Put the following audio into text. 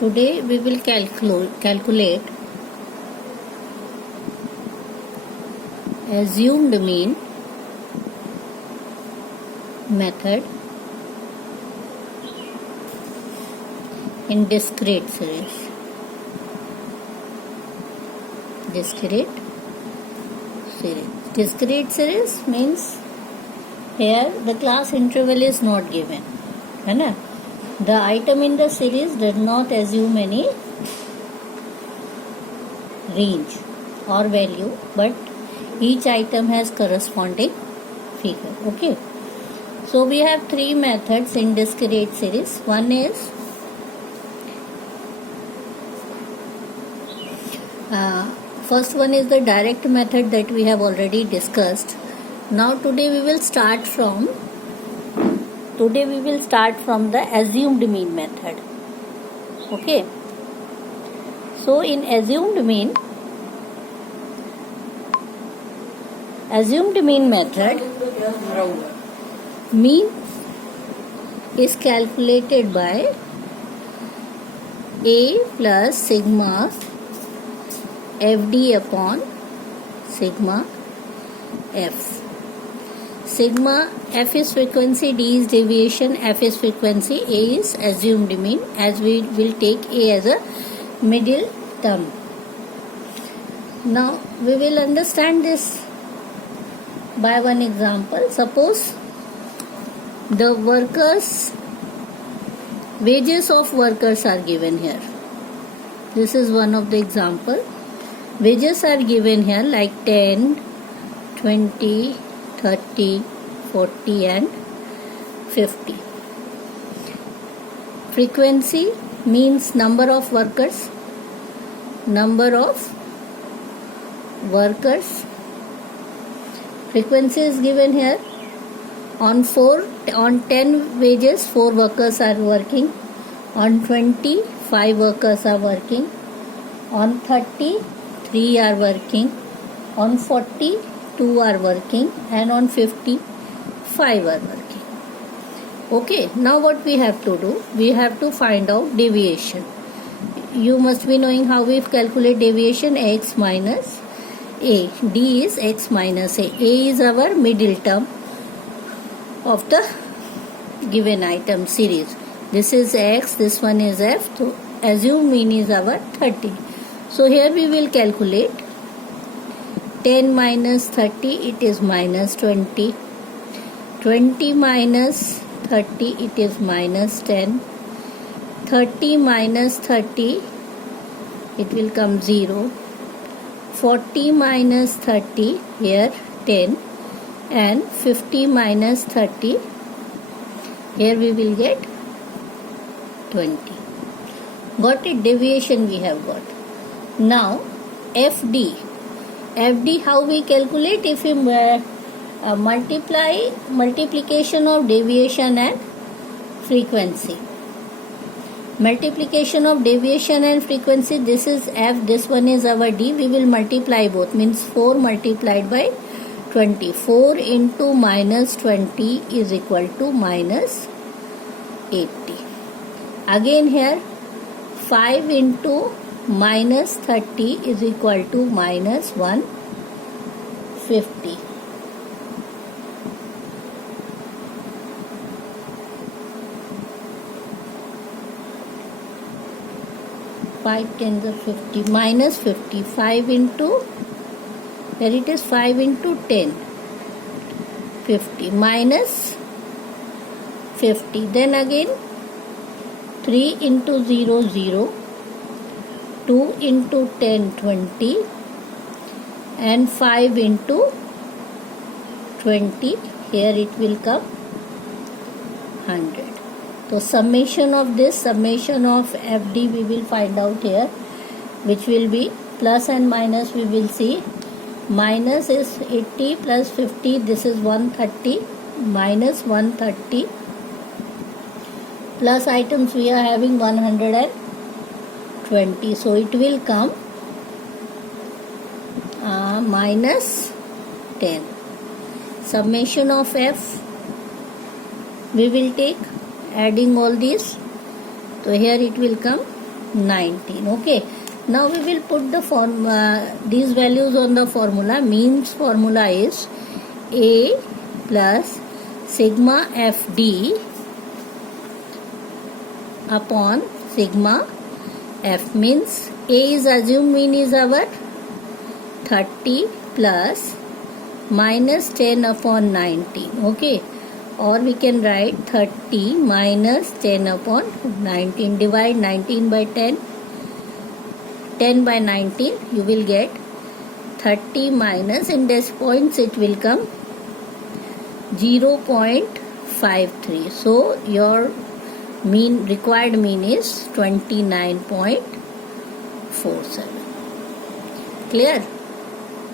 Today we will calculate assumed mean method in discrete series. Discrete series means here the class interval is not given, है ना? The item in the series does not assume any range or value, but each item has corresponding figure. Okay. So we have three methods in discrete series. One is first one is the direct method that we have already discussed. Now today we will start from the assumed mean method. Okay. So in assumed mean method, mean is calculated by A plus sigma FD upon sigma F. Sigma F is frequency, D is deviation, F is frequency, A is assumed mean, as we will take A as a middle term. Now we will understand this by one example. Suppose the wages of workers are given here. This is one of the example. Wages are given here like 10, 20, 30, 40 and 50. Frequency means number of workers. Frequency is given here. On 10 wages, 4 workers are working. On 20, 5 workers are working. On 30, 3 are working. On 40, 2 are working. And on 50, 5 are working. Okay, now what we have to do? We have to find out deviation. You must be knowing how we calculate deviation. X minus A. D is X minus A. A is our middle term of the given item series. This is X, this one is F. So assumed mean is our 30. So here we will calculate 10 minus 30, it is minus 20. 20 minus 30, it is minus 10. 30 minus 30, it will come 0. 40 minus 30, here 10. And 50 minus 30, here we will get 20. Got it? Deviation we have got. Now FD how we calculate? If we multiplication of deviation and frequency. Multiplication of deviation and frequency, this is F, this one is our D. We will multiply both, means 4 multiplied by 20. 4 into minus 20 is equal to minus 80. Again here 5 into minus 30 is equal to minus 150. Five tens are 50 minus 50. 5 into, here it is 5 into 10, 50 minus 50. Then again 3 into 0, 0. 2 into 10, 20. And 5 into 20. Here it will come 100. So summation of FD we will find out here, which will be plus and minus we will see. Minus is 80 plus 50, this is 130, minus 130. Plus items we are having 120, so it will come minus 10. Summation of F we will take, adding all these, so here it will come 19. Okay. Now we will put the these values on the formula. Means formula is A plus sigma FD upon sigma F. Means A is assumed mean is our 30 plus minus 10 upon 19. Okay. Or we can write 30 minus 10 upon 19. Divide 19 by 10. 10 by 19, you will get 30 minus, in this points it will come 0.53. So your required mean is 29.47. Clear?